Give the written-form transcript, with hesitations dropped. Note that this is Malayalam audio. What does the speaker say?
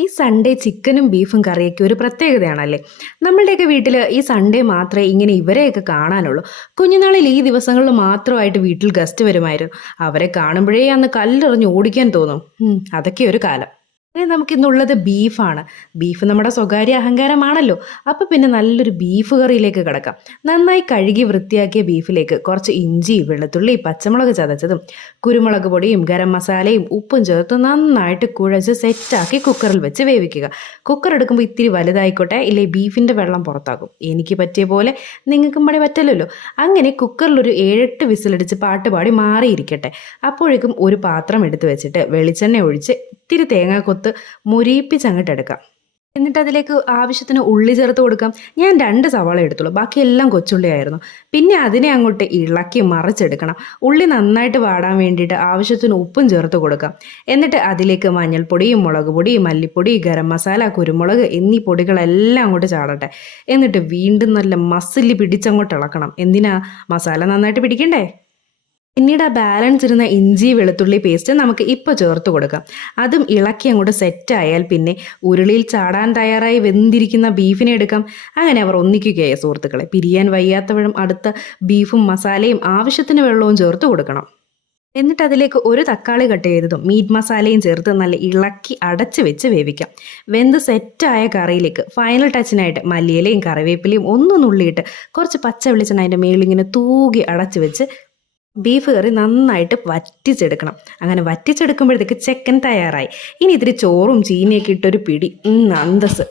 ഈ സൺഡേ ചിക്കനും ബീഫും കറിയൊക്കെ ഒരു പ്രത്യേകതയാണല്ലേ. നമ്മളുടെയൊക്കെ വീട്ടിൽ ഈ സൺഡേ മാത്രമേ ഇങ്ങനെ ഇവരെയൊക്കെ കാണാനുള്ളൂ. കുഞ്ഞുനാളിൽ ഈ ദിവസങ്ങളിൽ മാത്രമായിട്ട് വീട്ടിൽ ഗസ്റ്റ് വരുമായിരുന്നു. അവരെ കാണുമ്പോഴേ അന്ന് കല്ലെറിഞ്ഞ് ഓടിക്കാൻ തോന്നും. അതൊക്കെ ഒരു കാലം. നമുക്കിന്നുള്ളത് ബീഫാണ്. ബീഫ് നമ്മുടെ സ്വകാര്യ അഹങ്കാരമാണല്ലോ. അപ്പോൾ പിന്നെ നല്ലൊരു ബീഫ് കറിയിലേക്ക് കിടക്കാം. നന്നായി കഴുകി വൃത്തിയാക്കിയ ബീഫിലേക്ക് കുറച്ച് ഇഞ്ചി, വെളുത്തുള്ളി, പച്ചമുളക് ചതച്ചതും കുരുമുളക് പൊടിയും ഗരം മസാലയും ഉപ്പും ചേർത്ത് നന്നായിട്ട് കുഴച്ച് സെറ്റാക്കി കുക്കറിൽ വെച്ച് വേവിക്കുക. കുക്കർ എടുക്കുമ്പോൾ ഇത്തിരി വലുതായിക്കോട്ടെ, ഇല്ലേ ബീഫിൻ്റെ വെള്ളം പുറത്താകും. എനിക്ക് പറ്റിയ പോലെ നിങ്ങൾക്കും പണി പറ്റല്ലോ. അങ്ങനെ കുക്കറിലൊരു 7-8 വിസിലടിച്ച് പാട്ടുപാടി മാറിയിരിക്കട്ടെ. അപ്പോഴേക്കും ഒരു പാത്രം എടുത്ത് വെച്ചിട്ട് വെളിച്ചെണ്ണ ഒഴിച്ച് ഇത്തിരി തേങ്ങാക്കൊത്ത് മുരിയിപ്പിച്ചങ്ങോട്ടെടുക്കാം. എന്നിട്ട് അതിലേക്ക് ആവശ്യത്തിന് ഉള്ളി ചേർത്ത് കൊടുക്കാം. ഞാൻ 2 സവാള എടുത്തുള്ളൂ, ബാക്കിയെല്ലാം കൊച്ചുള്ളിയായിരുന്നു. പിന്നെ അതിനെ അങ്ങോട്ട് ഇളക്കി മറിച്ചെടുക്കണം. ഉള്ളി നന്നായിട്ട് വാടാൻ വേണ്ടിയിട്ട് ആവശ്യത്തിന് ഉപ്പും ചേർത്ത് കൊടുക്കാം. എന്നിട്ട് അതിലേക്ക് മഞ്ഞൾപ്പൊടിയും മുളക് പൊടി, മല്ലിപ്പൊടി, ഗരം മസാല, കുരുമുളക് എന്നീ പൊടികളെല്ലാം അങ്ങോട്ട് ചാടട്ടെ. എന്നിട്ട് വീണ്ടും നല്ല മസിലി പിടിച്ചങ്ങോട്ട് ഇളക്കണം. എന്തിനാ? മസാല നന്നായിട്ട് പിടിക്കണ്ടേ. പിന്നീട് ആ ബാലൻസ് ഇരുന്ന ഇഞ്ചി വെളുത്തുള്ളി പേസ്റ്റ് നമുക്ക് ഇപ്പോൾ ചേർത്ത് കൊടുക്കാം. അതും ഇളക്കി അങ്ങോട്ട് സെറ്റായാൽ പിന്നെ ഉരുളിയിൽ ചാടാൻ തയ്യാറായി വെന്തിരിക്കുന്ന ബീഫിനെ എടുക്കാം. അങ്ങനെ അവർ ഒന്നിക്കുകയായി സുഹൃത്തുക്കളെ. പിരിയാൻ വയ്യാത്തവഴും അടുത്ത ബീഫും മസാലയും ആവശ്യത്തിന് വെള്ളവും ചേർത്ത് കൊടുക്കണം. എന്നിട്ട് അതിലേക്ക് ഒരു തക്കാളി കട്ട് ചെയ്തതും മീറ്റ് മസാലയും ചേർത്ത് നല്ല ഇളക്കി അടച്ച് വെച്ച് വേവിക്കാം. വെന്ത് സെറ്റായ കറിയിലേക്ക് ഫൈനൽ ടച്ചിനായിട്ട് മല്ലിയിലയും കറിവേപ്പിലയും ഒന്ന് നുള്ളിയിട്ട് കുറച്ച് പച്ച വെളിച്ചെണ്ണ അതിൻ്റെ മേളിങ്ങനെ തൂകി അടച്ച് വെച്ച് ബീഫ് കറി നന്നായിട്ട് വറ്റിച്ചെടുക്കണം. അങ്ങനെ വറ്റിച്ചെടുക്കുമ്പോഴത്തേക്ക് ചിക്കൻ തയ്യാറായി. ഇനി ഇത്തിരി ചോറും ചീനിയൊക്കെ ഇട്ടൊരു പിടി അന്തസ്.